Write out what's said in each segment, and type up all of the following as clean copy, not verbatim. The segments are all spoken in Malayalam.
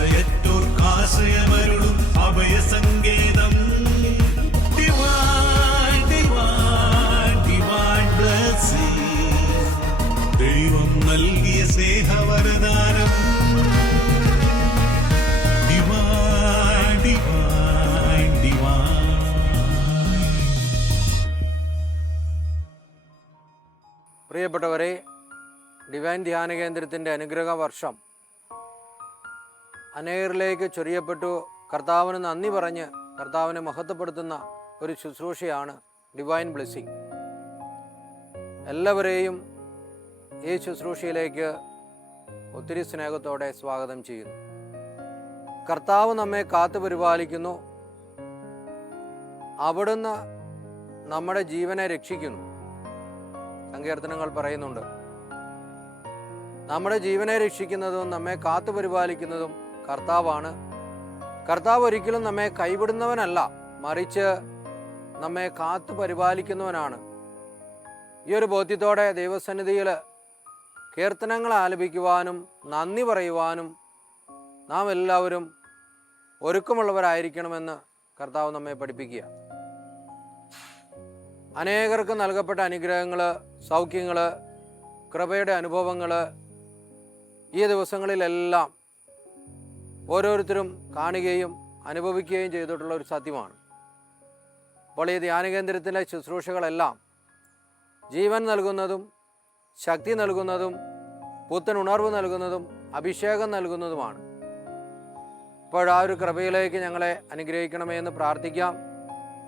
ആശയത്തോർക്കാശയമരുളും അഭയസങ്കേതം. Divine, divine, divine blessing. ദൈവം നൽകിയ സ്നേഹവരദാനം. Divine, divine, divine. പ്രിയപ്പെട്ടവരെ, ഡിവൈൻ ധ്യാന കേന്ദ്രത്തിൻ്റെ അനുഗ്രഹ വർഷം അനേകരിലേക്ക് ചൊരിയപ്പെട്ടു. കർത്താവിന് നന്ദി പറഞ്ഞ് കർത്താവിനെ മഹത്വപ്പെടുത്തുന്ന ഒരു ശുശ്രൂഷയാണ് ഡിവൈൻ ബ്ലെസ്സിങ്. എല്ലാവരെയും ഈ ശുശ്രൂഷയിലേക്ക് ഒത്തിരി സ്നേഹത്തോടെ സ്വാഗതം ചെയ്യുന്നു. കർത്താവ് നമ്മെ കാത്തു പരിപാലിക്കുന്നു. അവിടുന്ന് നമ്മുടെ ജീവനെ രക്ഷിക്കുന്നു. സങ്കീർത്തനങ്ങൾ പറയുന്നുണ്ട്, നമ്മുടെ ജീവനെ രക്ഷിക്കുന്നതും നമ്മെ കാത്തു പരിപാലിക്കുന്നതും കർത്താവാണ്. കർത്താവ് ഒരിക്കലും നമ്മെ കൈവിടുന്നവനല്ല, മറിച്ച് നമ്മെ കാത്തു പരിപാലിക്കുന്നവനാണ്. ഈ ഒരു ബോധ്യത്തോടെ ദൈവസന്നിധിയിൽ കീർത്തനങ്ങൾ ആലപിക്കുവാനും നന്ദി പറയുവാനും നാം എല്ലാവരും ഒരുക്കമുള്ളവരായിരിക്കണമെന്ന് കർത്താവ് നമ്മെ പഠിപ്പിക്കുക. അനേകർക്ക് നൽകപ്പെട്ട അനുഗ്രഹങ്ങൾ, സൗഖ്യങ്ങൾ, കൃപയുടെ അനുഭവങ്ങൾ ഈ ദിവസങ്ങളിലെല്ലാം ഓരോരുത്തരും കാണുകയും അനുഭവിക്കുകയും ചെയ്തിട്ടുള്ള ഒരു സത്യമാണ്. അപ്പോൾ ഈ ധ്യാനകേന്ദ്രത്തിലെ ശുശ്രൂഷകളെല്ലാം ജീവൻ നൽകുന്നതും ശക്തി നൽകുന്നതും പുത്തൻ ഉണർവ് നൽകുന്നതും അഭിഷേകം നൽകുന്നതുമാണ്. അപ്പോൾ ആ ഒരു കൃപയിലേക്ക് ഞങ്ങളെ അനുഗ്രഹിക്കണമേ എന്ന് പ്രാർത്ഥിക്കാം.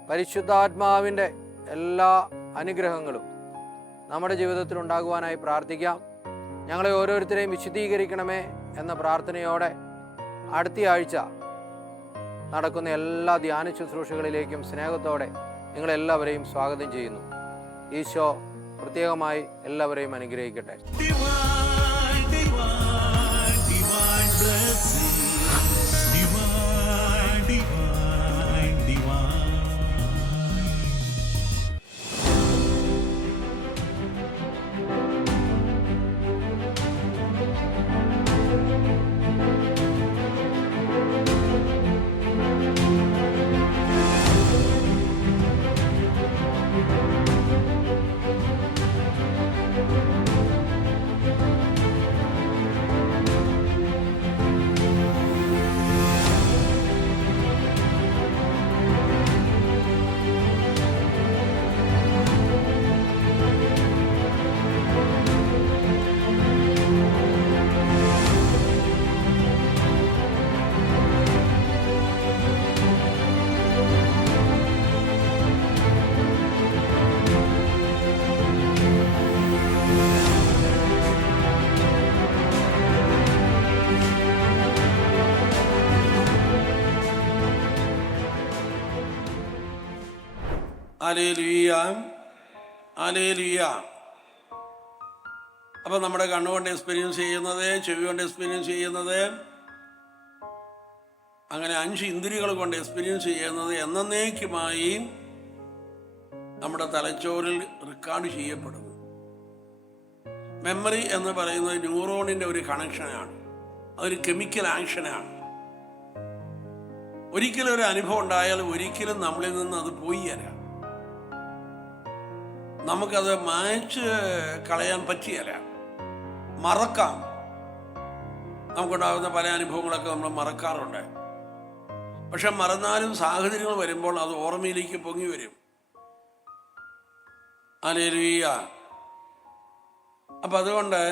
പരിശുദ്ധാത്മാവിൻ്റെ എല്ലാ അനുഗ്രഹങ്ങളും നമ്മുടെ ജീവിതത്തിൽ ഉണ്ടാകുവാനായി പ്രാർത്ഥിക്കാം. ഞങ്ങളെ ഓരോരുത്തരെയും വിശുദ്ധീകരിക്കണമേ എന്ന പ്രാർത്ഥനയോടെ അടുത്ത ആഴ്ച നടക്കുന്ന എല്ലാ ധ്യാന ശുശ്രൂഷകളിലേക്കും സ്നേഹത്തോടെ നിങ്ങളെല്ലാവരെയും സ്വാഗതം ചെയ്യുന്നു. ഈശോ പ്രത്യേകമായി എല്ലാവരെയും അനുഗ്രഹിക്കട്ടെ. Divine, divine, divine blessing. Divine, divine, divine. Hallelujah, hallelujah. അപ്പം നമ്മുടെ കണ്ണുകൊണ്ട് എക്സ്പീരിയൻസ് ചെയ്യുന്നത്, ചെവി കൊണ്ട് എക്സ്പീരിയൻസ് ചെയ്യുന്നത്, അങ്ങനെ 5 ഇന്ദ്രിയകൾ കൊണ്ട് എക്സ്പീരിയൻസ് ചെയ്യുന്നത് എന്നേക്കുമായി നമ്മുടെ തലച്ചോറിൽ റെക്കോർഡ് ചെയ്യപ്പെടുന്നു. മെമ്മറി എന്ന് പറയുന്നത് ന്യൂറോണിൻ്റെ ഒരു കണക്ഷനാണ്, അതൊരു കെമിക്കൽ ആക്ഷനാണ്. ഒരിക്കലും ഒരു അനുഭവം ഉണ്ടായാൽ ഒരിക്കലും നമ്മളിൽ നിന്ന് അത് പോയി തരാം, നമുക്കത് മായ്ച്ച് കളയാൻ പറ്റിയല്ല. മറക്കാം, നമുക്കുണ്ടാകുന്ന പല അനുഭവങ്ങളൊക്കെ നമ്മൾ മറക്കാറുണ്ട്. പക്ഷെ മറന്നാലും സാഹചര്യങ്ങൾ വരുമ്പോൾ അത് ഓർമ്മയിലേക്ക് പൊങ്ങി വരും. ഹല്ലേലൂയ. അപ്പം അതുകൊണ്ട്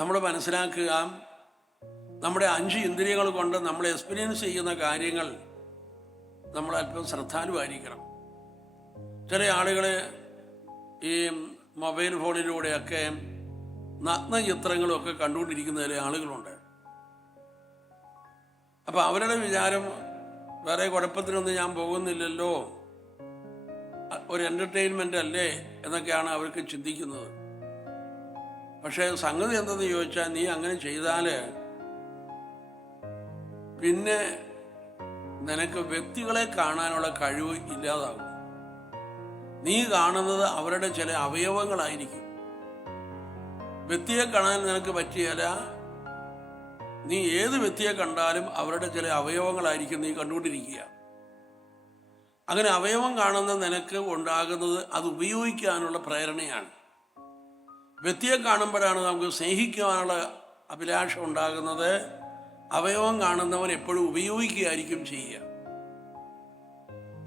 നമ്മൾ മനസ്സിലാക്കുക, നമ്മുടെ 5 ഇന്ദ്രിയങ്ങൾ കൊണ്ട് നമ്മൾ എക്സ്പീരിയൻസ് ചെയ്യുന്ന കാര്യങ്ങൾ നമ്മൾ അല്പം ശ്രദ്ധാലുവായിരിക്കണം. ചില ആളുകൾ ഈ മൊബൈൽ ഫോണിലൂടെയൊക്കെ നഗ്നചിത്രങ്ങളൊക്കെ കണ്ടുകൊണ്ടിരിക്കുന്ന ചില ആളുകളുണ്ട്. അപ്പം അവരുടെ വിചാരം വേറെ കുഴപ്പത്തിനൊന്നും ഞാൻ പോകുന്നില്ലല്ലോ, ഒരു എൻ്റർടൈൻമെൻ്റ് അല്ലേ എന്നൊക്കെയാണ് അവർക്ക് ചിന്തിക്കുന്നത്. പക്ഷേ സംഗതി എന്തെന്ന് ചോദിച്ചാൽ, നീ അങ്ങനെ ചെയ്താൽ പിന്നെ നിനക്ക് വ്യക്തികളെ കാണാനുള്ള കഴിവ് ഇല്ലാതാകും. നീ കാണുന്നത് അവരുടെ ചില അവയവങ്ങളായിരിക്കും. വ്യക്തിയെ കാണാൻ നിനക്ക് പറ്റിയാല, നീ ഏത് വ്യക്തിയെ കണ്ടാലും അവരുടെ ചില അവയവങ്ങളായിരിക്കും നീ കണ്ടുകൊണ്ടിരിക്കുക. അങ്ങനെ അവയവം കാണുന്ന നിനക്ക് ഉണ്ടാകുന്നത് അത് ഉപയോഗിക്കാനുള്ള പ്രേരണയാണ്. വ്യക്തിയെ കാണുമ്പോഴാണ് നമുക്ക് സ്നേഹിക്കുവാനുള്ള അഭിലാഷം ഉണ്ടാകുന്നത്. അവയവം കാണുന്നവൻ എപ്പോഴും ഉപയോഗിക്കുകയായിരിക്കും ചെയ്യുക.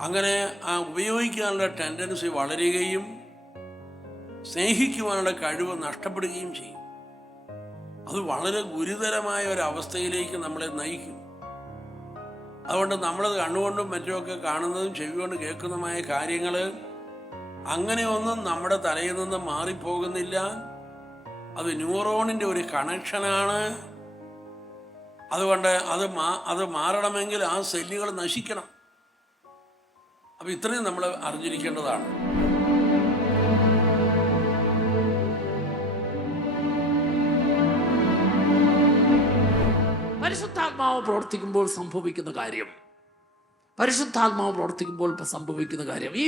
അങ്ങനെ ആ ഉപയോഗിക്കാനുള്ള ടെൻഡൻസി വളരുകയും സ്നേഹിക്കുവാനുള്ള കഴിവ് നഷ്ടപ്പെടുകയും ചെയ്യും. അത് വളരെ ഗുരുതരമായ ഒരു അവസ്ഥയിലേക്ക് നമ്മളെ നയിക്കും. അതുകൊണ്ട് നമ്മൾ കണ്ണുകൊണ്ടും മറ്റുമൊക്കെ കാണുന്നതും ചെവി കൊണ്ട് കേൾക്കുന്നതുമായ കാര്യങ്ങൾ അങ്ങനെയൊന്നും നമ്മുടെ തലയിൽ നിന്ന് മാറിപ്പോകുന്നില്ല. അത് ന്യൂറോണിൻ്റെ ഒരു കണക്ഷനാണ്. അതുകൊണ്ട് അത് മാറണമെങ്കിൽ ആ സെല്ലുകൾ നശിക്കണം. അപ്പം ഇത്രയും നമ്മൾ അറിഞ്ഞിരിക്കേണ്ടതാണ്. പരിശുദ്ധാത്മാവ് പ്രവർത്തിക്കുമ്പോൾ സംഭവിക്കുന്ന കാര്യം, പരിശുദ്ധാത്മാവ് പ്രവർത്തിക്കുമ്പോൾ സംഭവിക്കുന്ന കാര്യം, ഈ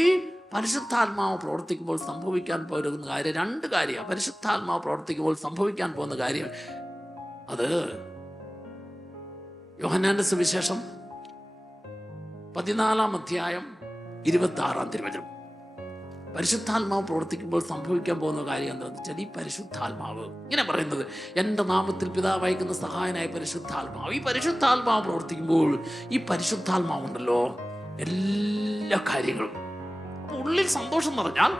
പരിശുദ്ധാത്മാവ് പ്രവർത്തിക്കുമ്പോൾ സംഭവിക്കാൻ പോകുന്ന കാര്യം രണ്ട് കാര്യമാണ്. പരിശുദ്ധാത്മാവ് പ്രവർത്തിക്കുമ്പോൾ സംഭവിക്കാൻ പോകുന്ന കാര്യം അത് യോഹന്നാന്റെ സുവിശേഷം 14-ാം അധ്യായം 26-ാം തിരുവചനം. പരിശുദ്ധാത്മാവ് പ്രവർത്തിക്കുമ്പോൾ സംഭവിക്കാൻ പോകുന്ന കാര്യം എന്താണെന്ന് വെച്ചാൽ, ഈ പരിശുദ്ധാത്മാവ് ഇങ്ങനെ പറയുന്നത്, എൻ്റെ നാമത്തിൽ പിതാവ് അയക്കുന്ന സഹായനായ പരിശുദ്ധാത്മാവ്. ഈ പരിശുദ്ധാത്മാവ് പ്രവർത്തിക്കുമ്പോൾ ഈ പരിശുദ്ധാത്മാവുണ്ടല്ലോ എല്ലാ കാര്യങ്ങളും. ഉള്ളിൽ സന്തോഷം നിറഞ്ഞാൽ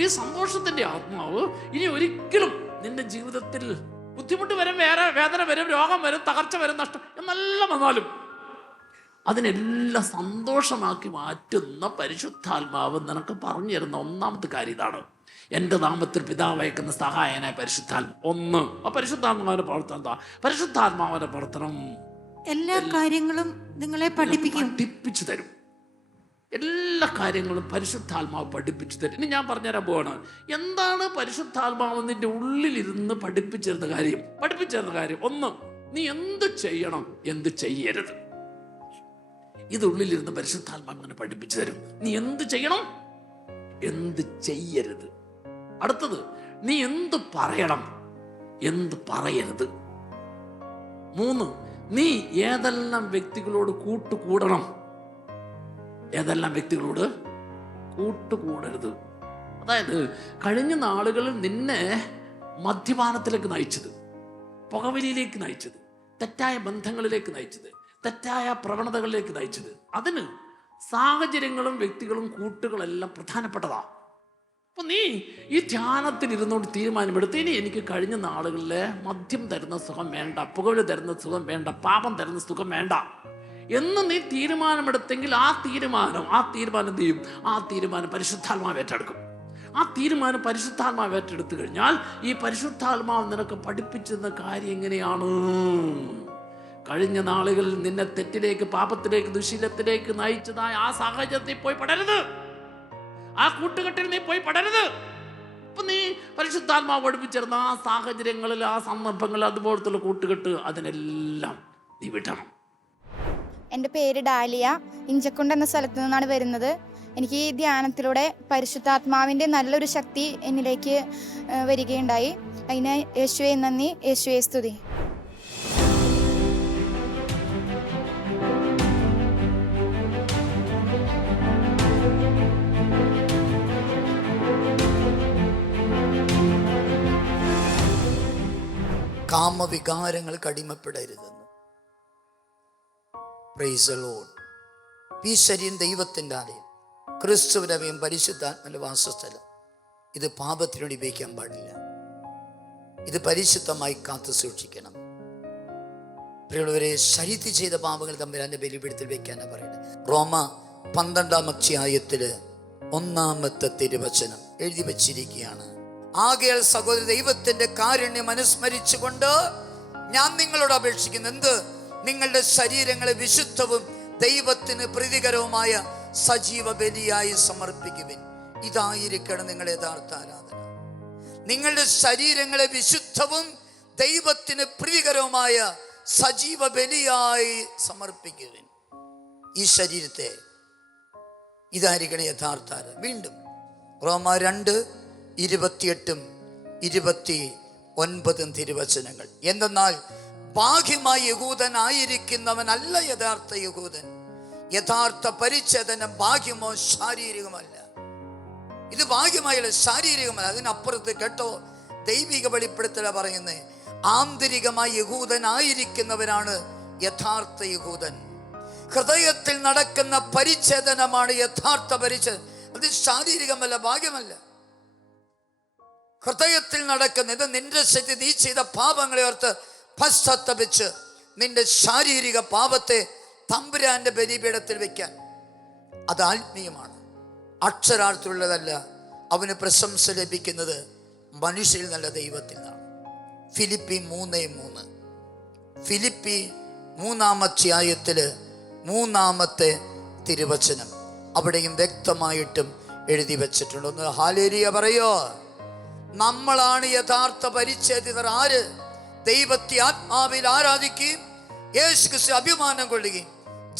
ഈ സന്തോഷത്തിന്റെ ആത്മാവ് ഇനി ഒരിക്കലും നിന്റെ ജീവിതത്തിൽ ബുദ്ധിമുട്ട് വരും, വേദന വരും, രോഗം വരും, തകർച്ച വരും, നഷ്ടം എന്നെല്ലാം വന്നാലും അതിനെല്ലാം സന്തോഷമാക്കി മാറ്റുന്ന പരിശുദ്ധാത്മാവ് നിനക്ക് പറഞ്ഞു തരുന്ന ഒന്നാമത്തെ കാര്യം ഇതാണ്. എൻ്റെ നാമത്തിൽ പിതാവ് അയക്കുന്ന സഹായനായ പരിശുദ്ധാത്മാവ്. ഒന്ന്, ആ പരിശുദ്ധാത്മാവിന്റെ പ്രവർത്തനം എന്താ? പരിശുദ്ധാത്മാവിന്റെ പ്രവർത്തനം എല്ലാ കാര്യങ്ങളും നിങ്ങളെ പഠിപ്പിച്ചു തരും. എല്ലാ കാര്യങ്ങളും പരിശുദ്ധാത്മാവ് പഠിപ്പിച്ചു തരും. ഇനി ഞാൻ പറഞ്ഞുതരാൻ പോവാണ് എന്താണ് പരിശുദ്ധാത്മാവ് നിന്റെ ഉള്ളിലിരുന്ന് പഠിപ്പിച്ചിരുന്ന കാര്യം. ഒന്ന്, നീ എന്ത് ചെയ്യണം, എന്ത് ചെയ്യരുത്. ഇത് ഉള്ളിലിരുന്ന് പരിശുദ്ധാത്മാവ് അങ്ങനെ പഠിപ്പിച്ചു തരും. നീ എന്ത് ചെയ്യണം, എന്ത് ചെയ്യരുത്. അടുത്തത്, നീ എന്ത് പറയണം, എന്ത് പറയരുത്. മൂന്ന്, നീ ഏതെല്ലാം വ്യക്തികളോട് കൂട്ടുകൂടണം, ഏതെല്ലാം വ്യക്തികളോട് കൂട്ടുകൂടരുത്. അതായത് കഴിഞ്ഞ നാളുകളിൽ നിന്നെ മദ്യപാനത്തിലേക്ക് നയിച്ചത്, പുകവലിയിലേക്ക് നയിച്ചത്, തെറ്റായ ബന്ധങ്ങളിലേക്ക് നയിച്ചത്, തെറ്റായ പ്രവണതകളിലേക്ക് നയിച്ചത്, അതിന് സാഹചര്യങ്ങളും വ്യക്തികളും കൂട്ടുകളെല്ലാം പ്രധാനപ്പെട്ടതാ. അപ്പൊ നീ ഈ ധ്യാനത്തിൽ ഇരുന്നുകൊണ്ട് തീരുമാനമെടുത്ത്, ഇനി എനിക്ക് കഴിഞ്ഞ നാളുകളിലെ മദ്യം തരുന്ന സുഖം വേണ്ട, പുകവലി തരുന്ന സുഖം വേണ്ട, പാപം തരുന്ന സുഖം വേണ്ട എന്ന് നീ തീരുമാനമെടുത്തെങ്കിൽ ആ തീരുമാനം എന്ത് ചെയ്യും? ആ തീരുമാനം പരിശുദ്ധാത്മാവ് ഏറ്റെടുക്കും. ആ തീരുമാനം പരിശുദ്ധാത്മാവ് ഏറ്റെടുത്തു കഴിഞ്ഞാൽ ഈ പരിശുദ്ധാത്മാവ് നിനക്ക് പഠിപ്പിച്ചിരുന്ന കാര്യം എങ്ങനെയാണ്? കഴിഞ്ഞ നാളുകളിൽ നിന്നെ തെറ്റിലേക്ക്, പാപത്തിലേക്ക്, ദുശീലത്തിലേക്ക് നയിച്ചതായ ആ സാഹചര്യത്തിൽ പോയി പെടരുത്. ആ കൂട്ടുകെട്ടിൽ നീ പോയി പെടരുത്. അപ്പൊ നീ പരിശുദ്ധാത്മാവ് പഠിപ്പിച്ചിരുന്ന ആ സാഹചര്യങ്ങളിൽ, ആ സന്ദർഭങ്ങളിൽ, അതുപോലത്തുള്ള കൂട്ടുകെട്ട്, അതിനെല്ലാം നീ വിടണം. എൻ്റെ പേര് ഡാലിയ. ഇഞ്ചക്കുണ്ട് എന്ന സ്ഥലത്തു നിന്നാണ് വരുന്നത്. എനിക്ക് ഈ ധ്യാനത്തിലൂടെ പരിശുദ്ധാത്മാവിൻ്റെ നല്ലൊരു ശക്തി എന്നിലേക്ക് വരികയുണ്ടായി. അതിന് യേശുവേ നന്ദി, യേശുവേ സ്തുതി. കാമവികാരങ്ങൾക്ക് അടിമപ്പെടരുതെന്ന്. Praise the Lord. ഈ ശരീരം ദൈവത്തിൻ്റെ ആലയം, ക്രിസ്തുവിനവയും പരിശുദ്ധാത്മന്റെ വാസസ്ഥലം. ഇത് പാപത്തിനോട് ഉപയോഗിക്കാൻ പാടില്ല. ഇത് പരിശുദ്ധമായി കാത്തു സൂക്ഷിക്കണം. പ്രിയമുള്ളവരെ, ശരീരത്തിൽ ചെയ്ത പാപങ്ങൾ തമ്പുരാന്റെ ബലിപീഠത്തിൽ വെക്കാനാണ് പറയുന്നത്. റോമ 12-ാം അധ്യായത്തില് 1-ാമത്തെ തിരുവചനം എഴുതി വച്ചിരിക്കുകയാണ്. ആകയാൽ സഹോദര, ദൈവത്തിന്റെ കാരുണ്യം അനുസ്മരിച്ചുകൊണ്ട് ഞാൻ നിങ്ങളോട് അപേക്ഷിക്കുന്നു. എന്ത്? നിങ്ങളുടെ ശരീരങ്ങളെ വിശുദ്ധവും ദൈവത്തിന് പ്രീതികരവുമായ സജീവ ബലിയായി സമർപ്പിക്കുവിൻ. ഇതായിരിക്കണം നിങ്ങളുടെ യഥാർത്ഥ ആരാധന. നിങ്ങളുടെ ശരീരങ്ങളെ വിശുദ്ധവും ദൈവത്തിന് പ്രീതികരവുമായ സജീവ ബലിയായി സമർപ്പിക്കുവിൻ. ഈ ശരീരത്തെ ഇതായിരിക്കണം യഥാർത്ഥ ആരാധന. വീണ്ടും റോമ 2:28-29 തിരുവചനങ്ങൾ. എന്തെന്നാൽ ബാഹ്യമായ യഹൂദനായിരിക്കുന്നവനല്ല യഥാർത്ഥ യഹൂദൻ. യഥാർത്ഥ പരിച്ഛേദനം ബാഹ്യമോ ശാരീരികമല്ല. ഇത് ബാഹ്യമായുള്ള ശാരീരികമല്ല. അതിനപ്പുറത്ത് കേട്ടോ, ദൈവിക വെളിപ്പെടുത്തല പറയുന്നത്, ആന്തരികമായി യഹൂദനായിരിക്കുന്നവനാണ് യഥാർത്ഥ യഹൂദൻ. ഹൃദയത്തിൽ നടക്കുന്ന പരിച്ഛേദനമാണ് യഥാർത്ഥ പരിച്ഛേദനം. അത് ശാരീരികമല്ല, ഭാഗ്യമല്ല. ഹൃദയത്തിൽ നടക്കുന്ന ഇത് നിന്റെ ശക്തി, നീ ചെയ്ത പാപങ്ങളെ ഓർത്ത് പശ്ചാത്തപിച്ച് നിന്റെ ശാരീരിക പാപത്തെ തമ്പുരാന്റെ ബലിപീഠത്തിൽ വെക്കാൻ. അത് ആത്മീയമാണ്, അക്ഷരാർത്ഥമുള്ളതല്ല. അവന് പ്രശംസ ലഭിക്കുന്നത് മനുഷ്യരിൽ നല്ല ദൈവത്തിൽ നിന്നാണ്. ഫിലിപ്പി 3:3, ഫിലിപ്പി 3-ാമധ്യായത്തില് 3-ാമത്തെ തിരുവചനം അവിടെയും വ്യക്തമായിട്ടും എഴുതി വെച്ചിട്ടുണ്ട്. ഒന്ന് ഹല്ലേലൂയ പറയോ. നമ്മളാണ് യഥാർത്ഥ പരിച്ഛേദിതർ. ആര്? ദൈവത്തെ ആത്മാവിൽ ആരാധിക്കുകയും യേശുക്രിസ്തു അഭിമാനം കൊള്ളുകയും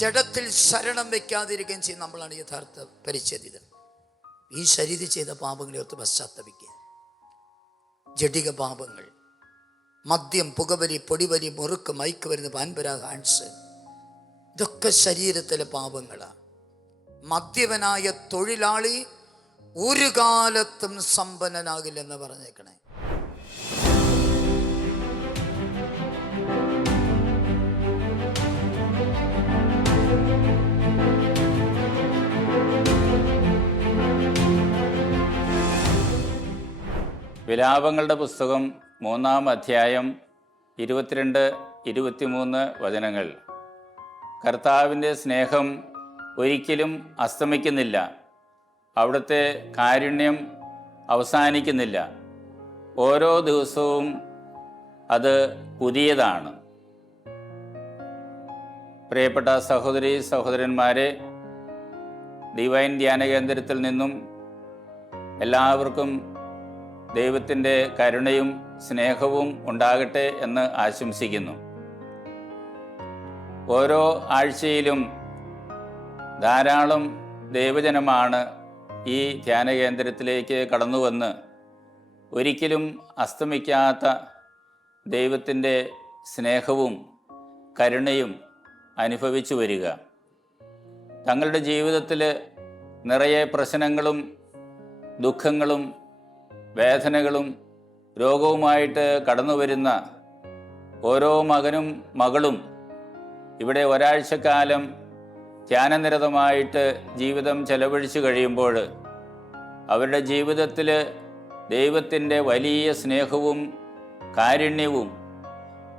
ജഡത്തിൽ ശരണം വെക്കാതിരിക്കുകയും ചെയ്യും. നമ്മളാണ് യഥാർത്ഥ പരിച്ഛേദിതർ. ഈ ശരീരം ചെയ്ത പാപങ്ങളെ ഓർത്ത് പശ്ചാത്തപിക്കുക. ജഡിക പാപങ്ങൾ, മദ്യം, പുകവലി, പൊടിവലി, മുറുക്ക്, മയക്കുമരുന്ന്, പാൻപരാ, ഹാൻസ്, ഇതൊക്കെ ശരീരത്തിലെ പാപങ്ങളാണ്. മദ്യപനായ തൊഴിലാളി ഒരു കാലത്തും സമ്പന്നനാകില്ലെന്ന് പറഞ്ഞേക്കണേ. വിലാപങ്ങളുടെ പുസ്തകം 3-ാം അധ്യായം 22-23 വചനങ്ങൾ. കർത്താവിൻ്റെ സ്നേഹം ഒരിക്കലും അസ്തമിക്കുന്നില്ല, അവിടുത്തെ കാരുണ്യം അവസാനിക്കുന്നില്ല, ഓരോ ദിവസവും അത് പുതിയതാണ്. പ്രിയപ്പെട്ട സഹോദരീ സഹോദരന്മാരെ, ഡിവൈൻ ധ്യാന കേന്ദ്രത്തിൽ നിന്നും എല്ലാവർക്കും ദൈവത്തിൻ്റെ കരുണയും സ്നേഹവും ഉണ്ടാകട്ടെ എന്ന് ആശംസിക്കുന്നു. ഓരോ ആഴ്ചയിലും ധാരാളം ദൈവജനമാണ് ഈ ധ്യാന കേന്ദ്രത്തിലേക്ക് കടന്നുവന്ന് ഒരിക്കലും അസ്തമിക്കാത്ത ദൈവത്തിൻ്റെ സ്നേഹവും കരുണയും അനുഭവിച്ചു വരിക. തങ്ങളുടെ ജീവിതത്തിൽ നിറയെ പ്രശ്നങ്ങളും ദുഃഖങ്ങളും വേദനകളും രോഗവുമായിട്ട് കടന്നു വരുന്ന ഓരോ മകനും മകളും ഇവിടെ ഒരാഴ്ചക്കാലം ധ്യാനനിരതമായിട്ട് ജീവിതം ചെലവഴിച്ചു കഴിയുമ്പോൾ അവരുടെ ജീവിതത്തിൽ ദൈവത്തിൻ്റെ വലിയ സ്നേഹവും കാരുണ്യവും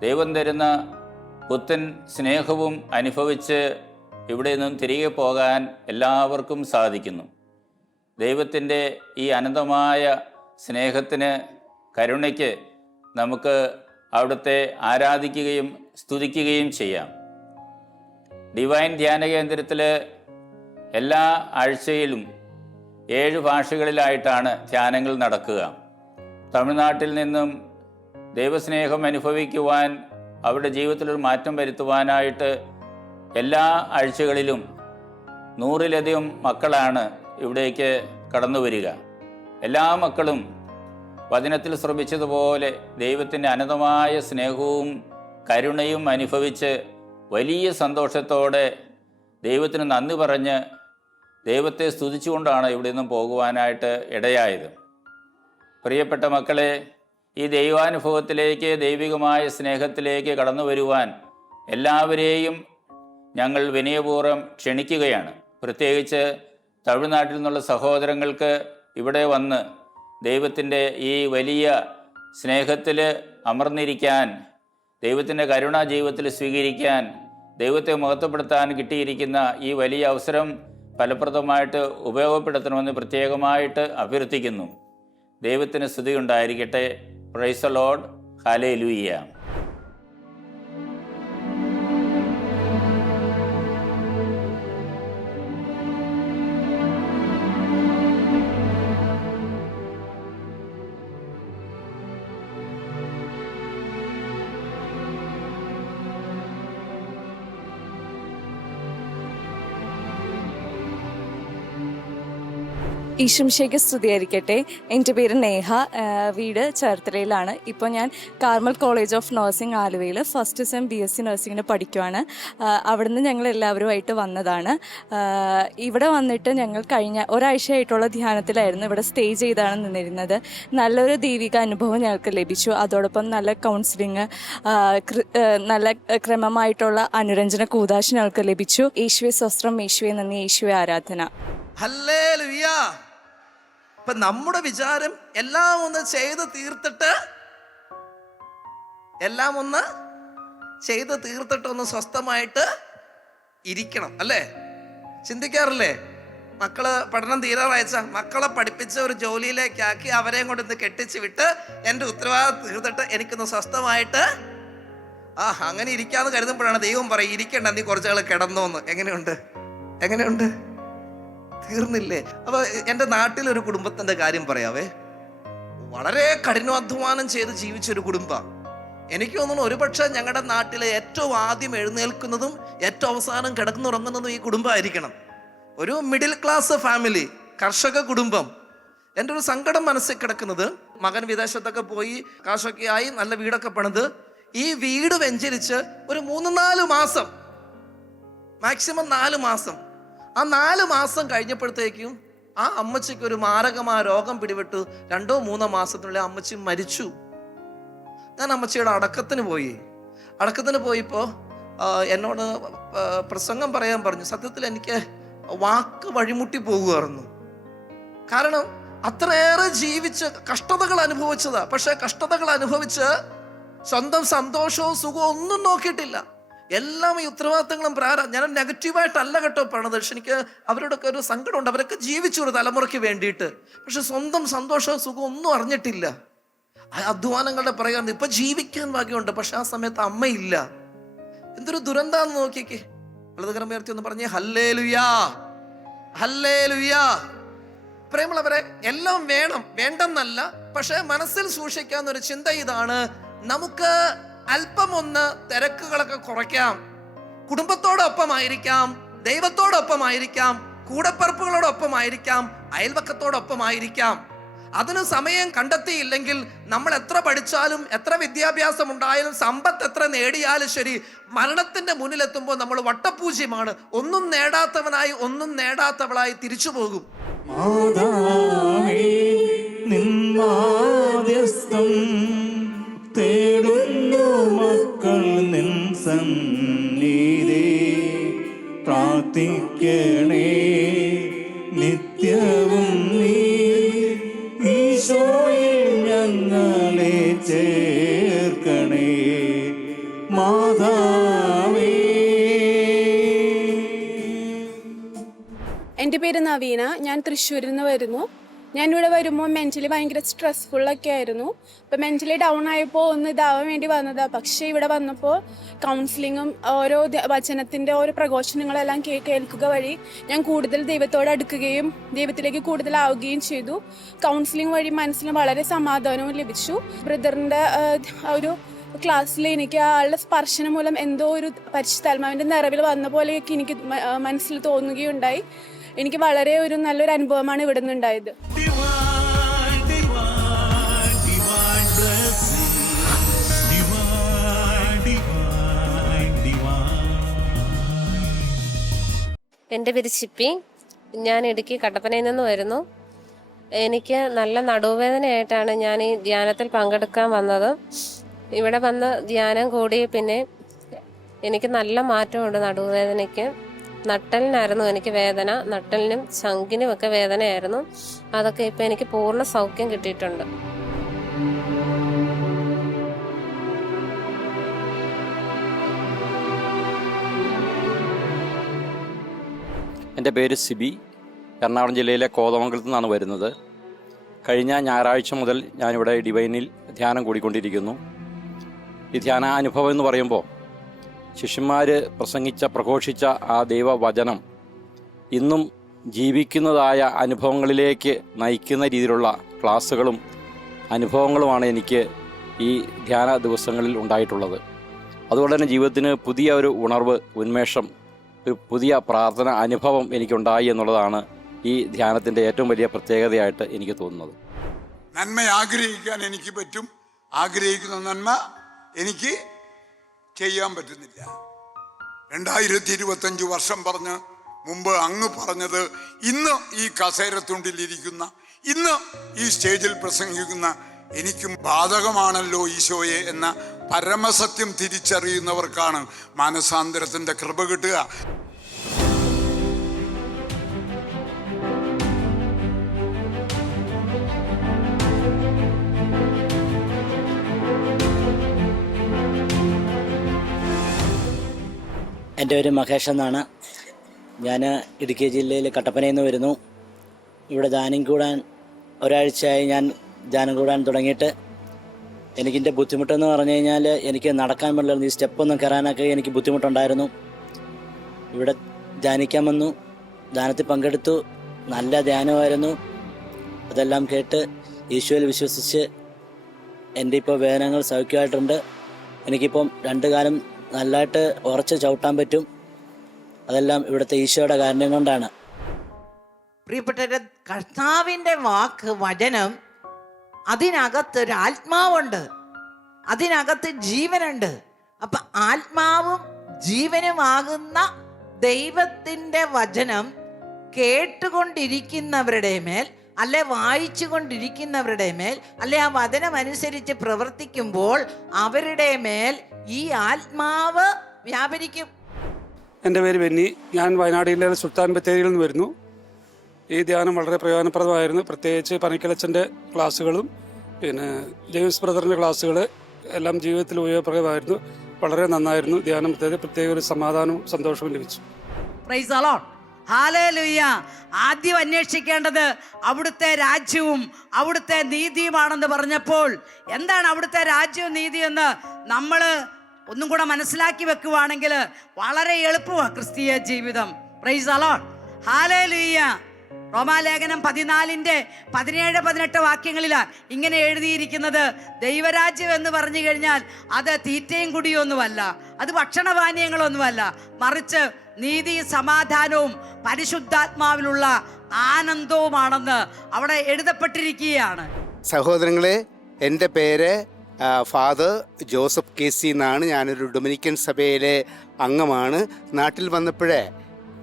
ദൈവം തരുന്ന പുത്തൻ സ്നേഹവും അനുഭവിച്ച് ഇവിടെ നിന്നും തിരികെ പോകാൻ എല്ലാവർക്കും സാധിക്കുന്നു. ദൈവത്തിൻ്റെ ഈ അനന്തമായ സ്നേഹത്തിന്, കരുണയ്ക്ക് നമുക്ക് അവിടുത്തെ ആരാധിക്കുകയും സ്തുതിക്കുകയും ചെയ്യാം. ഡിവൈൻ ധ്യാന കേന്ദ്രത്തിൽ എല്ലാ ആഴ്ചയിലും 7 ഭാഷകളിലായിട്ടാണ് ധ്യാനങ്ങൾ നടക്കുക. തമിഴ്നാട്ടിൽ നിന്നും ദൈവസ്നേഹം അനുഭവിക്കുവാൻ, അവരുടെ ജീവിതത്തിലൊരു മാറ്റം വരുത്തുവാനായിട്ട് എല്ലാ ആഴ്ചകളിലും 100-ലധികം മക്കളാണ് ഇവിടേക്ക് കടന്നു വരിക. എല്ലാ മക്കളും വചനത്തിൽ ശ്രമിച്ചതുപോലെ ദൈവത്തിൻ്റെ അനന്തമായ സ്നേഹവും കരുണയും അനുഭവിച്ച് വലിയ സന്തോഷത്തോടെ ദൈവത്തിന് നന്ദി പറഞ്ഞ് ദൈവത്തെ സ്തുതിച്ചുകൊണ്ടാണ് ഇവിടെ നിന്നും പോകുവാനായിട്ട് ഇടയായത്. പ്രിയപ്പെട്ട മക്കളെ, ഈ ദൈവാനുഭവത്തിലേക്ക്, ദൈവികമായ സ്നേഹത്തിലേക്ക് കടന്നു വരുവാൻ എല്ലാവരെയും ഞങ്ങൾ വിനയപൂർവ്വം ക്ഷണിക്കുകയാണ്. പ്രത്യേകിച്ച് തമിഴ്നാട്ടിൽ നിന്നുള്ള സഹോദരങ്ങൾക്ക് ഇവിടെ വന്ന് ദൈവത്തിൻ്റെ ഈ വലിയ സ്നേഹത്തിൽ അമർന്നിരിക്കാൻ, ദൈവത്തിൻ്റെ കരുണ ജീവിതത്തിൽ സ്വീകരിക്കാൻ, ദൈവത്തെ മഹത്വപ്പെടുത്താൻ കിട്ടിയിരിക്കുന്ന ഈ വലിയ അവസരം ഫലപ്രദമായിട്ട് ഉപയോഗപ്പെടുത്തണമെന്ന് പ്രത്യേകമായിട്ട് അഭ്യർത്ഥിക്കുന്നു. ദൈവത്തിന് സ്തുതി ഉണ്ടായിരിക്കട്ടെ. Price the Lord. ഹല്ലേലൂയ. ഈശംശയ്ക്ക് സ്തുതിയായിരിക്കട്ടെ. എൻ്റെ പേര് നേഹ, വീട് ചേർത്തലയിലാണ്. ഇപ്പോൾ ഞാൻ കാർമൽ കോളേജ് ഓഫ് നഴ്സിംഗ് ആലുവയിൽ ഫസ്റ്റ് സെം BSc നഴ്സിങ്ങിന് പഠിക്കുവാണ്. അവിടുന്ന് ഞങ്ങൾ എല്ലാവരുമായിട്ട് വന്നതാണ്. ഇവിടെ വന്നിട്ട് ഞങ്ങൾ കഴിഞ്ഞ ഒരാഴ്ചയായിട്ടുള്ള ധ്യാനത്തിലായിരുന്നു. ഇവിടെ സ്റ്റേ ചെയ്താണ് നിന്നിരുന്നത്. നല്ലൊരു ദൈവിക അനുഭവം ഞങ്ങൾക്ക് ലഭിച്ചു. അതോടൊപ്പം നല്ല കൗൺസിലിങ്, നല്ല ക്രമമായിട്ടുള്ള അനുരഞ്ജന കൂദാശ ഞങ്ങൾക്ക് ലഭിച്ചു. യേശുവേ സ്വസ്ത്രം, യേശുവേ നന്ദി, യേശുവേ ആരാധന. ഹല്ലേലൂയ. ഇപ്പൊ നമ്മുടെ വിചാരം എല്ലാം ഒന്ന് ചെയ്ത് തീർത്തിട്ട് ഒന്ന് സ്വസ്ഥമായിട്ട് ഇരിക്കണം അല്ലേ? ചിന്തിക്കാറില്ലേ? മക്കള് പഠനം തീരാറായച്ച മക്കളെ പഠിപ്പിച്ച ഒരു ജോലിയിലേക്കാക്കി അവരെയും കൊണ്ട് ഇന്ന് കെട്ടിച്ച് വിട്ട് എൻ്റെ ഉത്തരവാദിത്വം തീർത്തിട്ട് എനിക്കൊന്ന് സ്വസ്ഥമായിട്ട് അങ്ങനെ ഇരിക്കാന്ന് കരുതുമ്പോഴാണ് ദൈവം പറയും, ഇരിക്കണ്ട, നീ കുറച്ചാൾ കിടന്നോന്ന്. എങ്ങനെയുണ്ട്? തീർന്നില്ലേ? അപ്പൊ എൻ്റെ നാട്ടിലൊരു കുടുംബത്തിന്റെ കാര്യം പറയാവേ. വളരെ കഠിനാധ്വാനം ചെയ്ത് ജീവിച്ചൊരു കുടുംബം. എനിക്ക് തോന്നുന്നു ഒരുപക്ഷെ ഞങ്ങളുടെ നാട്ടിലെ ഏറ്റവും ആദ്യം എഴുന്നേൽക്കുന്നതും ഏറ്റവും അവസാനം കിടന്നുറങ്ങുന്നതും ഈ കുടുംബമായിരിക്കണം. ഒരു മിഡിൽ ക്ലാസ് ഫാമിലി, കർഷക കുടുംബം. എൻ്റെ ഒരു സങ്കടം മനസ്സിൽ കിടക്കുന്നത്, മകൻ വിദേശത്തൊക്കെ പോയി കാശൊക്കെ ആയി നല്ല വീടൊക്കെ പണിത് ഈ വീട് വെഞ്ചരിച്ച് ഒരു 3-4 മാസം, മാക്സിമം 4 മാസം, ആ 4 മാസം കഴിഞ്ഞപ്പോഴത്തേക്കും ആ അമ്മച്ചിക്ക് ഒരു മാരകമായ രോഗം പിടിപെട്ടു. 2-3 മാസത്തിനുള്ളിൽ അമ്മച്ചി മരിച്ചു. ഞാൻ അമ്മച്ചിയുടെ അടക്കത്തിന് പോയിപ്പോൾ എന്നോട് പ്രസംഗം പറയാൻ പറഞ്ഞു. സത്യത്തിൽ എനിക്ക് വാക്ക് വഴിമുട്ടി പോകുമായിരുന്നു. കാരണം അത്രയേറെ ജീവിച്ച് കഷ്ടതകൾ അനുഭവിച്ചതാ. പക്ഷെ കഷ്ടതകൾ അനുഭവിച്ച് സ്വന്തം സന്തോഷവും സുഖവും ഒന്നും നോക്കിയിട്ടില്ല. എല്ലാം ഈ ഉത്തരവാദിത്തങ്ങളും ഞാൻ നെഗറ്റീവായിട്ടല്ല കേട്ടോ പറഞ്ഞത്. പക്ഷെ എനിക്ക് അവരോടൊക്കെ ഒരു സങ്കടമുണ്ട്. അവരൊക്കെ ജീവിച്ചു ഒരു തലമുറയ്ക്ക് വേണ്ടിയിട്ട്. പക്ഷെ സ്വന്തം സന്തോഷവും സുഖവും ഒന്നും അറിഞ്ഞിട്ടില്ല. അധ്വാനങ്ങളുടെ പറയാൻ ഇപ്പൊ ജീവിക്കാൻ ഭാഗ്യമുണ്ട്. പക്ഷെ ആ സമയത്ത് അമ്മയില്ല. എന്തൊരു ദുരന്താന്ന് നോക്കിക്കേ. ലളിതകരമേർത്തി ഒന്ന് പറഞ്ഞേ ഹല്ലേലൂയാ, ഹല്ലേലൂയാ. പ്രേമുള്ളവരെ, എല്ലാം വേണം, വേണ്ടെന്നല്ല. പക്ഷെ മനസ്സിൽ സൂക്ഷിക്കാവുന്നൊരു ചിന്ത ഇതാണ്, നമുക്ക് അല്പമൊന്ന് തിരക്കുകളൊക്കെ കുറയ്ക്കാം. കുടുംബത്തോടൊപ്പമായിരിക്കാം, ദൈവത്തോടൊപ്പമായിരിക്കാം, കൂടപ്പറപ്പുകളോടൊപ്പമായിരിക്കാം, അയൽവക്കത്തോടൊപ്പമായിരിക്കാം. അതിന് സമയം കണ്ടെത്തിയില്ലെങ്കിൽ നമ്മൾ എത്ര പഠിച്ചാലും എത്ര വിദ്യാഭ്യാസം ഉണ്ടായാലും സമ്പത്ത് എത്ര നേടിയാലും ശരി, മരണത്തിന്റെ മുന്നിലെത്തുമ്പോൾ നമ്മൾ വട്ടപൂജ്യമാണ്. ഒന്നും നേടാത്തവനായി ഒന്നും നേടാത്തവളായി തിരിച്ചു പോകും. തേടുന്നു മക്കൾ നിൻ സന്നിധി, പ്രാർത്ഥിക്കണേ നിത്യവും നീ, ഈശോയിൽ ഞങ്ങളെ ചേർക്കണേ മാതാവേ. എൻ്റെ പേര് നവീന. ഞാൻ തൃശ്ശൂരിൽ നിന്ന് വരുന്നു. ഞാനിവിടെ വരുമ്പോൾ മെൻ്റലി ഭയങ്കര സ്ട്രെസ്ഫുള്ളൊക്കെ ആയിരുന്നു. ഇപ്പം മെൻ്റലി ഡൗൺ ആയപ്പോൾ ഒന്ന് ഇതാവാൻ വേണ്ടി വന്നതാണ്. പക്ഷേ ഇവിടെ വന്നപ്പോൾ കൗൺസിലിങ്ങും ഓരോ വചനത്തിൻ്റെ ഓരോ പ്രഘോഷണങ്ങളെല്ലാം കേൾക്കുക വഴി ഞാൻ കൂടുതൽ ദൈവത്തോട് അടുക്കുകയും ദൈവത്തിലേക്ക് കൂടുതലാവുകയും ചെയ്തു. കൗൺസിലിംഗ് വഴി മനസ്സിന് വളരെ സമാധാനവും ലഭിച്ചു. ബ്രദറിൻ്റെ ഒരു ക്ലാസ്സിൽ എനിക്ക് ആളുടെ സ്പർശനം മൂലം എന്തോ ഒരു പരിശുദ്ധാത്മാവിൻ്റെ നിറവിൽ വന്ന പോലെയൊക്കെ എനിക്ക് മനസ്സിൽ തോന്നുകയുണ്ടായി. എനിക്ക് വളരെ ഒരു നല്ലൊരു അനുഭവമാണ് ഇവിടെ നിന്നുണ്ടായത്. എൻ്റെ പേര് ചിപ്പി. ഞാൻ ഇടുക്കി കട്ടപ്പനയിൽ നിന്ന് വരുന്നു. എനിക്ക് നല്ല നടുവേദനയായിട്ടാണ് ഞാൻ ഈ ധ്യാനത്തിൽ പങ്കെടുക്കാൻ വന്നത്. ഇവിടെ വന്ന് ധ്യാനം കൂടി പിന്നെ എനിക്ക് നല്ല മാറ്റമുണ്ട് നടുവേദനയ്ക്ക്. നട്ടലിനായിരുന്നു എനിക്ക് വേദന, നട്ടലിനും ചങ്കിനും ഒക്കെ വേദനയായിരുന്നു. അതൊക്കെ ഇപ്പം എനിക്ക് പൂർണ്ണ സൗഖ്യം കിട്ടിയിട്ടുണ്ട്. എൻ്റെ പേര് സിബി. എറണാകുളം ജില്ലയിലെ കോതമംഗലത്തു നിന്നാണ് വരുന്നത്. കഴിഞ്ഞ ഞായറാഴ്ച മുതൽ ഞാനിവിടെ ഡിവൈനിൽ ധ്യാനം കൂടിക്കൊണ്ടിരിക്കുന്നു. ഈ ധ്യാനാനുഭവം എന്ന് പറയുമ്പോൾ ശിഷ്യന്മാർ പ്രഘോഷിച്ച ആ ദൈവവചനം ഇന്നും ജീവിക്കുന്നതായ അനുഭവങ്ങളിലേക്ക് നയിക്കുന്ന രീതിയിലുള്ള ക്ലാസ്സുകളും അനുഭവങ്ങളുമാണ് എനിക്ക് ഈ ധ്യാന ദിവസങ്ങളിൽ ഉണ്ടായിട്ടുള്ളത്. അതുകൊണ്ട് തന്നെ ജീവിതത്തിന് പുതിയ ഒരു ഉണർവ്, ഉന്മേഷം, ഒരു പുതിയ പ്രാർത്ഥന അനുഭവം എനിക്കുണ്ടായി എന്നുള്ളതാണ് ഈ ധ്യാനത്തിൻ്റെ ഏറ്റവും വലിയ പ്രത്യേകതയായിട്ട് എനിക്ക് തോന്നുന്നത്. നന്മ ആഗ്രഹിക്കാൻ എനിക്ക് പറ്റും, ആഗ്രഹിക്കുന്ന നന്മ എനിക്ക് ചെയ്യാൻ പറ്റുന്നില്ല. 2025 വർഷം പറഞ്ഞ് മുമ്പ് അങ്ങ് പറഞ്ഞത് ഇന്ന് ഈ കസേരത്തുണ്ടിലിരിക്കുന്ന, ഇന്ന് ഈ സ്റ്റേജിൽ പ്രസംഗിക്കുന്ന എനിക്കും ബാധകമാണല്ലോ ഈശോയെ എന്ന പരമസത്യം തിരിച്ചറിയുന്നവർക്കാണ് മാനസാന്തരത്തിൻ്റെ കൃപ കിട്ടുക. എൻ്റെ പേര് മഹേഷ് എന്നാണ്. ഞാൻ ഇടുക്കി ജില്ലയിൽ കട്ടപ്പനയിൽ നിന്ന് വരുന്നു. ഇവിടെ ധ്യാനം കൂടാൻ ഒരാഴ്ചയായി ഞാൻ ധ്യാനം കൂടാൻ തുടങ്ങിയിട്ട്. എനിക്കിൻ്റെ ബുദ്ധിമുട്ടെന്ന് പറഞ്ഞു കഴിഞ്ഞാൽ എനിക്ക് നടക്കാൻ പറ്റില്ല, ഈ സ്റ്റെപ്പൊന്നും കയറാനൊക്കെ എനിക്ക് ബുദ്ധിമുട്ടുണ്ടായിരുന്നു. ഇവിടെ ധ്യാനിക്കാൻ വന്നു, ധ്യാനത്തിൽ പങ്കെടുത്തു, നല്ല ധ്യാനമായിരുന്നു. അതെല്ലാം കേട്ട് ഈശോയിൽ വിശ്വസിച്ച് എൻ്റെ ഇപ്പോൾ വേദനകൾ സൗഖ്യമായിട്ടുണ്ട്. എനിക്കിപ്പം 2 കാലം നല്ലതായിട്ട് ഉറച്ച് ചവിട്ടാൻ പറ്റും. അതെല്ലാം ഇവിടുത്തെ ഈശോയുടെ കാരുണ്യം കൊണ്ടാണ്. പ്രിയപ്പെട്ടവരെ, കർത്താവിൻ്റെ വാക്ക്, വചനം, അതിനകത്തൊരു ആത്മാവുണ്ട്, അതിനകത്ത് ജീവനുണ്ട്. അപ്പം ആത്മാവും ജീവനുമാകുന്ന ദൈവത്തിൻ്റെ വചനം കേട്ടുകൊണ്ടിരിക്കുന്നവരുടെ മേൽ, അല്ലെ വായിച്ചു കൊണ്ടിരിക്കുന്നവരുടെ മേൽ, അല്ലെ ആ വചനം അനുസരിച്ച് പ്രവർത്തിക്കുമ്പോൾ അവരുടെ മേൽ ഈ ആത്മാവ് വ്യാപരിക്കും. എൻ്റെ പേര് ബെന്നി. ഞാൻ വയനാട് ജില്ലയിലെ സുൽത്താൻ ബത്തേരിയിൽ നിന്ന് വരുന്നു. ഈ ധ്യാനം വളരെ പ്രയോജനപ്രദമായിരുന്നു. പ്രത്യേകിച്ച് പനിക്കലച്ചൻ്റെ ക്ലാസ്സുകളും പിന്നെ ജെയിംസ് ബ്രദറിൻ്റെ ക്ലാസ്സുകൾ എല്ലാം ജീവിതത്തിൽ ഉപയോഗപ്രദമായിരുന്നു. വളരെ നന്നായിരുന്നു ധ്യാനം. പ്രത്യേക ഒരു സമാധാനവും സന്തോഷവും ലഭിച്ചു. Price the Lord. ഹല്ലേലൂയ. ആദ്യം അന്വേഷിക്കേണ്ടത് അവിടുത്തെ രാജ്യവും അവിടുത്തെ നീതിയുമാണെന്ന് പറഞ്ഞപ്പോൾ എന്താണ് അവിടുത്തെ രാജ്യവും നീതിയെന്ന് നമ്മൾ ഒന്നും കൂടെ മനസ്സിലാക്കി വെക്കുവാണെങ്കിൽ വളരെ എളുപ്പമാണ് ക്രിസ്തീയ ജീവിതം. Price the Lord. ഹല്ലേലൂയ. റോമാലേഖനം 14:17-18 വാക്യങ്ങളിലാണ് ഇങ്ങനെ എഴുതിയിരിക്കുന്നത്. ദൈവരാജ്യം എന്ന് പറഞ്ഞു കഴിഞ്ഞാൽ അത് തീറ്റയും കുടിയൊന്നുമല്ല, അത് ഭക്ഷണപാനീയങ്ങളൊന്നുമല്ല, മറിച്ച് നീതിയും സമാധാനവും പരിശുദ്ധാത്മാവിലുള്ള ആനന്ദവുമാണെന്ന് അവിടെ എഴുതപ്പെട്ടിരിക്കുകയാണ്. സഹോദരങ്ങളെ, എൻ്റെ പേര് ഫാദർ ജോസഫ് KC എന്നാണ്. ഞാനൊരു ഡൊമിനിക്കൻ സഭയിലെ അംഗമാണ്. നാട്ടിൽ വന്നപ്പോഴേ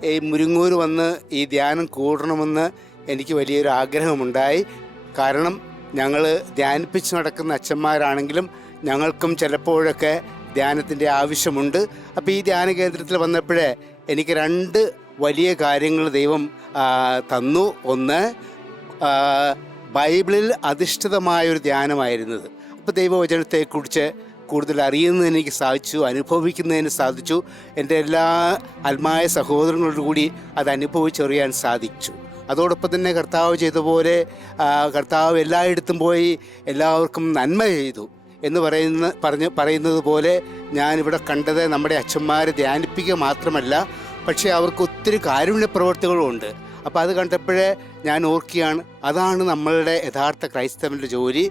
ഈ മുരിങ്ങൂർ വന്ന് ഈ ധ്യാനം കൂടണമെന്ന് എനിക്ക് വലിയൊരു ആഗ്രഹമുണ്ടായി. കാരണം ഞങ്ങൾ ധ്യാനിപ്പിച്ച് നടക്കുന്ന അച്ഛന്മാരാണെങ്കിലും ഞങ്ങൾക്കും ചിലപ്പോഴൊക്കെ ധ്യാനത്തിൻ്റെ ആവശ്യമുണ്ട്. അപ്പോൾ ഈ ധ്യാന കേന്ദ്രത്തിൽ വന്നപ്പോഴേ എനിക്ക് 2 വലിയ കാര്യങ്ങൾ ദൈവം തന്നു. ഒന്ന്, ബൈബിളിൽ അധിഷ്ഠിതമായൊരു ധ്യാനമായിരുന്നത്. അപ്പോൾ ദൈവവചനത്തെക്കുറിച്ച് കൂടുതൽ അറിയുന്നതിന് എനിക്ക് സാധിച്ചു, അനുഭവിക്കുന്നതിന് സാധിച്ചു. എൻ്റെ എല്ലാ ആത്മായ സഹോദരങ്ങളോട് കൂടി അത് അനുഭവിച്ചറിയാൻ സാധിച്ചു. അതോടൊപ്പം തന്നെ കർത്താവ് ചെയ്ത പോലെ കർത്താവ് എല്ലായിടത്തും പോയി എല്ലാവർക്കും നന്മ ചെയ്തു എന്ന് പറയുന്നത് പോലെ ഞാനിവിടെ കണ്ടത് നമ്മുടെ അച്ഛന്മാരെ ധ്യാനിപ്പിക്കുക മാത്രമല്ല, പക്ഷേ അവർക്ക് ഒത്തിരി കാരുണ്യ പ്രവർത്തികളുമുണ്ട്. അപ്പോൾ അത് കണ്ടപ്പോഴേ ഞാൻ ഓർക്കുകയാണ്, അതാണ് നമ്മളുടെ യഥാർത്ഥ ക്രൈസ്തവൻ്റെ ജോലി.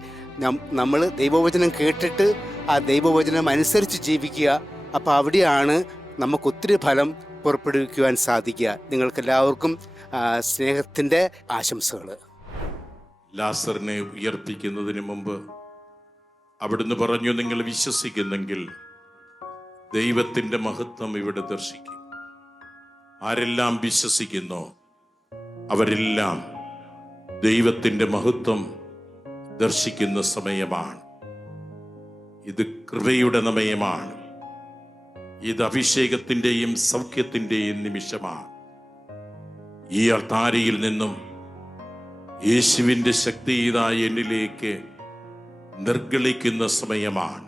നമ്മൾ ദൈവവചനം കേട്ടിട്ട് ആ ദൈവവചനം അനുസരിച്ച് ജീവിക്കുക. അപ്പോൾ അവിടെയാണ് നമുക്കൊത്തിരി ഫലം പുറപ്പെടുവിക്കുവാൻ സാധിക്കുക. നിങ്ങൾക്കെല്ലാവർക്കും സ്നേഹത്തിൻ്റെ ആശംസകൾ. ലാസറിനെ ഉയർപ്പിക്കുന്നതിന് മുമ്പ് അവിടുന്ന് പറഞ്ഞു, നിങ്ങൾ വിശ്വസിക്കുന്നെങ്കിൽ ദൈവത്തിൻ്റെ മഹത്വം ഇവിടെ ദർശിക്കും. ആരെല്ലാം വിശ്വസിക്കുന്നോ അവരെല്ലാം ദൈവത്തിൻ്റെ മഹത്വം ദർശിക്കുന്ന സമയമാണ്. ഇത് കൃപയുടെ സമയമാണ്. ഇത് അഭിഷേകത്തിൻ്റെയും സൗഖ്യത്തിൻ്റെയും നിമിഷമാണ്. ഈ അൾത്താരയിൽ നിന്നും യേശുവിൻ്റെ ശക്തി ഇതായി എന്നിലേക്ക് നിർഗളിക്കുന്ന സമയമാണ്.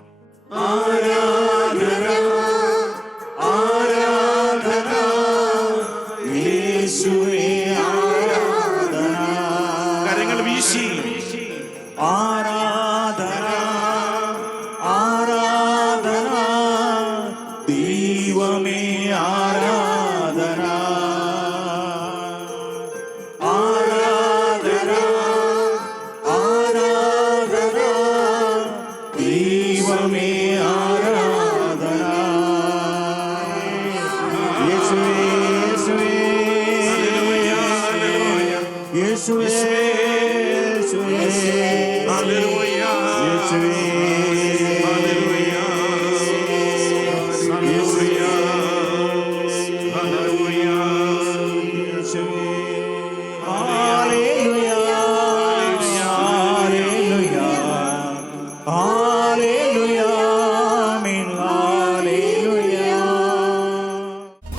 കരങ്ങൾ വീശി ആരാധന ആരാധന ദൈവമേ ആരാധന ആരാധന ആരാധന ദൈവമേ ആരാധന യേശുവേ യേശുവേ യേശുവേ യേശുവേ ഹല്ലേലൂയ യേശുവേ ഹല്ലേലൂയ ഹല്ലേലൂയ ഹല്ലേലൂയ യേശുവേ hallelujah hallelujah hallelujah amen hallelujah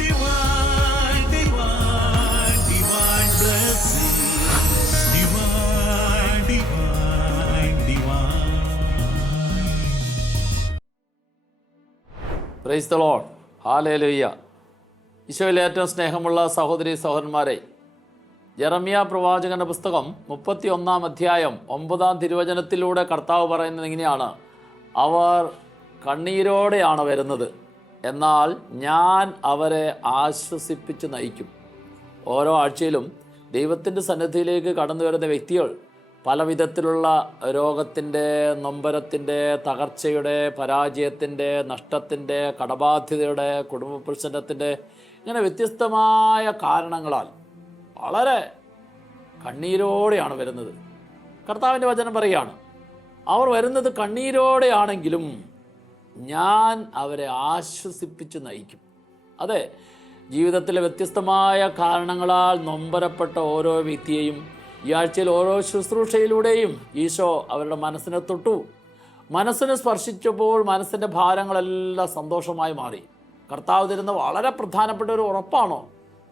divine divine divine blessing divine divine divine praise the Lord. Hallelujah. ഈശോയിൽ ഏറ്റവും സ്നേഹമുള്ള സഹോദരി സഹോദരന്മാരെ, യെരമ്യ പ്രവാചകന്റെ പുസ്തകം 31 അധ്യായം 9 തിരുവചനത്തിലൂടെ കർത്താവ് പറയുന്നത് ഇങ്ങനെയാണ്: അവർ കണ്ണീരോടെയാണ് വരുന്നത്, എന്നാൽ ഞാൻ അവരെ ആശ്വസിപ്പിച്ച് നയിക്കും. ഓരോ ആഴ്ചയിലും ദൈവത്തിൻ്റെ സന്നിധിയിലേക്ക് കടന്നു വരുന്ന വ്യക്തികൾ പല വിധത്തിലുള്ള രോഗത്തിൻ്റെ, നൊമ്പരത്തിൻ്റെ, തകർച്ചയുടെ, പരാജയത്തിൻ്റെ, നഷ്ടത്തിൻ്റെ, കടബാധ്യതയുടെ, കുടുംബ പ്രശ്നത്തിൻ്റെ, ഇങ്ങനെ വ്യത്യസ്തമായ കാരണങ്ങളാൽ വളരെ കണ്ണീരോടെയാണ് വരുന്നത്. കർത്താവിൻ്റെ വചനം പറയുകയാണ്, അവർ വരുന്നത് കണ്ണീരോടെയാണെങ്കിലും ഞാൻ അവരെ ആശ്വസിപ്പിച്ച് നയിക്കും. അതെ, ജീവിതത്തിലെ വ്യത്യസ്തമായ കാരണങ്ങളാൽ നൊമ്പരപ്പെട്ട ഓരോ വ്യക്തിയെയും ഈ ആഴ്ചയിൽ ഓരോ ശുശ്രൂഷയിലൂടെയും ഈശോ അവരുടെ മനസ്സിനെ തൊട്ടു. മനസ്സിനെ സ്പർശിച്ചപ്പോൾ മനസ്സിൻ്റെ ഭാരങ്ങളെല്ലാം സന്തോഷമായി മാറി. കർത്താവ് തരുന്ന വളരെ പ്രധാനപ്പെട്ട ഒരു ഉറപ്പാണോ?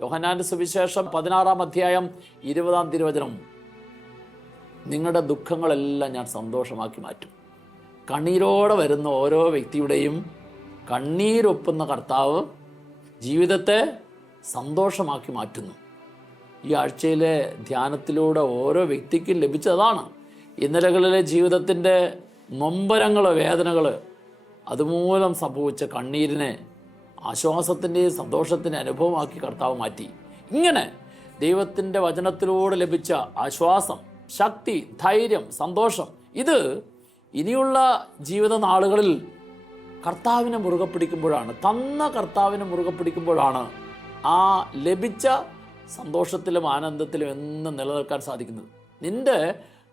യോഹന്നാന്റെ സുവിശേഷം 16 അധ്യായം 20 തിരുവചനം: നിങ്ങളുടെ ദുഃഖങ്ങളെല്ലാം ഞാൻ സന്തോഷമാക്കി മാറ്റും. കണ്ണീരോടെ വരുന്ന ഓരോ വ്യക്തിയുടെയും കണ്ണീരൊപ്പുന്ന കർത്താവ് ജീവിതത്തെ സന്തോഷമാക്കി മാറ്റുന്നു. ഈ ആഴ്ചയിലെ ധ്യാനത്തിലൂടെ ഓരോ വ്യക്തിക്കും ലഭിച്ചതാണ്. ഇന്നലകളിലെ ജീവിതത്തിൻ്റെ നൊമ്പരങ്ങൾ, വേദനകൾ, അതുമൂലം സംഭവിച്ച കണ്ണീരിനെ ആശ്വാസത്തിൻ്റെയും സന്തോഷത്തിൻ്റെ അനുഭവമാക്കി കർത്താവ് മാറ്റി. ഇങ്ങനെ ദൈവത്തിൻ്റെ വചനത്തിലൂടെ ലഭിച്ച ആശ്വാസം, ശക്തി, ധൈര്യം, സന്തോഷം, ഇത് ഇനിയുള്ള ജീവിത നാളുകളിൽ കർത്താവിനെ മുറുകെ പിടിക്കുമ്പോഴാണ്, തന്ന കർത്താവിനെ മുറുകെ പിടിക്കുമ്പോഴാണ് ആ ലഭിച്ച സന്തോഷത്തിലും ആനന്ദത്തിലും എന്നും നിലനിൽക്കാൻ സാധിക്കുന്നത്. നിൻ്റെ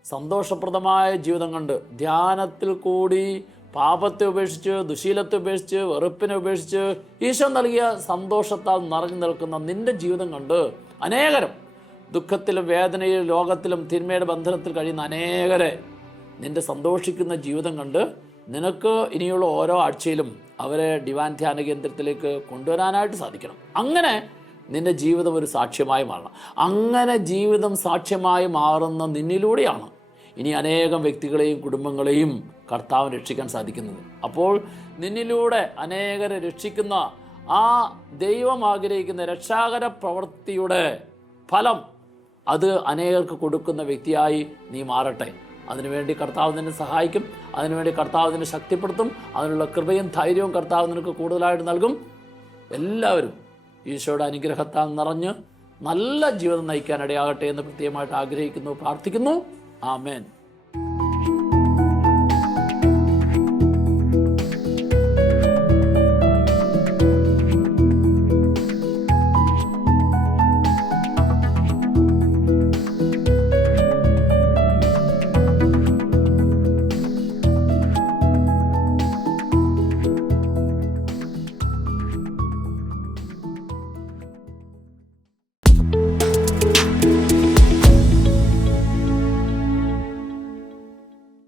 സന്തോഷപ്രദമായ ജീവിതം കണ്ട് ധ്യാനത്തിൽ കൂടി പാപത്തെ ഉപേക്ഷിച്ച്, ദുശീലത്തെ ഉപേക്ഷിച്ച്, വെറുപ്പിനെ ഉപേക്ഷിച്ച് ഈശോ നൽകിയ സന്തോഷത്താൽ നിറഞ്ഞു നിൽക്കുന്ന നിൻ്റെ ജീവിതം കണ്ട് അനേകരും, ദുഃഖത്തിലും വേദനയിലും രോഗത്തിലും തിന്മയുടെ ബന്ധനത്തിൽ കഴിയുന്ന അനേകരെ നിൻ്റെ സന്തോഷിക്കുന്ന ജീവിതം കണ്ട് നിനക്ക് ഇനിയുള്ള ഓരോ ആഴ്ചയിലും അവരെ ഡിവൈൻ ധ്യാന കേന്ദ്രത്തിലേക്ക് കൊണ്ടുവരാനായിട്ട് സാധിക്കണം. അങ്ങനെ നിൻ്റെ ജീവിതം ഒരു സാക്ഷ്യമായി മാറണം. അങ്ങനെ ജീവിതം സാക്ഷ്യമായി മാറുന്ന നിന്നിലൂടെയാണ് ഇനി അനേകം വ്യക്തികളെയും കുടുംബങ്ങളെയും കർത്താവിന് രക്ഷിക്കാൻ സാധിക്കുന്നത്. അപ്പോൾ നിന്നിലൂടെ അനേകരെ രക്ഷിക്കുന്ന ആ ദൈവം ആഗ്രഹിക്കുന്ന രക്ഷാകര പ്രവൃത്തിയുടെ ഫലം അത് അനേകർക്ക് കൊടുക്കുന്ന വ്യക്തിയായി നീ മാറട്ടെ. അതിനുവേണ്ടി കർത്താവ് നിന്നെ സഹായിക്കും. അതിനുവേണ്ടി കർത്താവ് നിന്നെ ശക്തിപ്പെടുത്തും. അതിനുള്ള കൃപയും ധൈര്യവും കർത്താവ് നിനക്ക് കൂടുതലായിട്ട് നൽകും. എല്ലാവരും ഈശോയുടെ അനുഗ്രഹത്താൽ നിറഞ്ഞ് നല്ല ജീവിതം നയിക്കാനിടയാകട്ടെ എന്ന് പ്രത്യേകമായിട്ട് ആഗ്രഹിക്കുന്നു, പ്രാർത്ഥിക്കുന്നു. ആമേൻ.